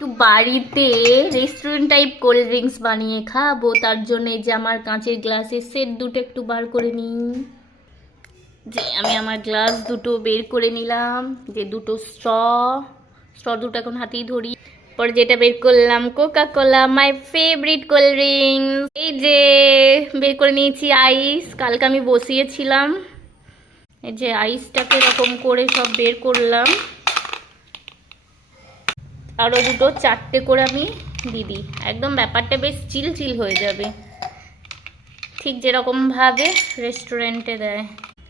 একটু বাড়িতে restaurant type cold drinks বানিয়ে খাবো, তার জন্য এই যে আমার কাঁচের গ্লাসের সেট দুটো একটু বার করে নিই। যে আমি আমার গ্লাস দুটো বের করে নিলাম, যে দুটো স্ট্র দুটো এখন হাতেই ধরি। পরে যেটা বের করলাম Coca Cola, my favourite cold drinks. এই যে বের করে নিয়েছি আইস, কালকে আমি বসিয়েছিলাম। এই যে আইসটাকে এরকম করে সব বের করলাম, আরও দুটো চারটে করে আমি দিই। একদম ব্যাপারটা বেশ চিল চিল হয়ে যাবে, ঠিক যেরকমভাবে রেস্টুরেন্টে দেয়।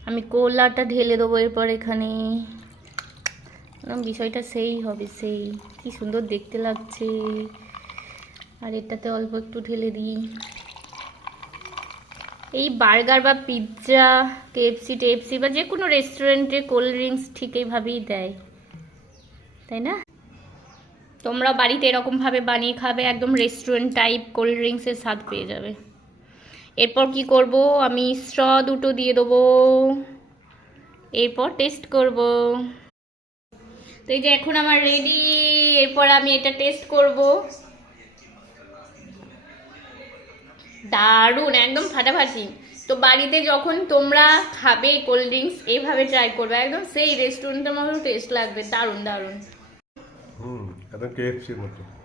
আমি কোলাটা ঢেলে দেবো এরপর এখানে, বিষয়টা সেই হবে, সেই কি সুন্দর দেখতে লাগছে। আর এটাতে অল্প একটু ঢেলে দিই। এই বার্গার বা পিৎজা, কেএফসি বা যে কোনো রেস্টুরেন্টে কোল্ড ড্রিঙ্কস ঠিক এইভাবেই দেয়, তাই না? তোমরা বাড়িতে এরকমভাবে বানিয়ে খাবে, একদম রেস্টুরেন্ট টাইপ কোল্ড ড্রিঙ্কসের স্বাদ পেয়ে যাবে। এরপর কি করব, আমি স্ট্র দুটো দিয়ে দেবো, এরপর টেস্ট করব। তো এই যে এখন আমার রেডি, এরপর আমি এটা টেস্ট করব। দারুণ, একদম ফাটাফাটি। তো বাড়িতে যখন তোমরা খাবে কোল্ড ড্রিঙ্কস এইভাবে ট্রাই করবে, একদম সেই রেস্টুরেন্টের মতো টেস্ট লাগবে, দারুণ দারুণ। একদম কেএফসির মতো।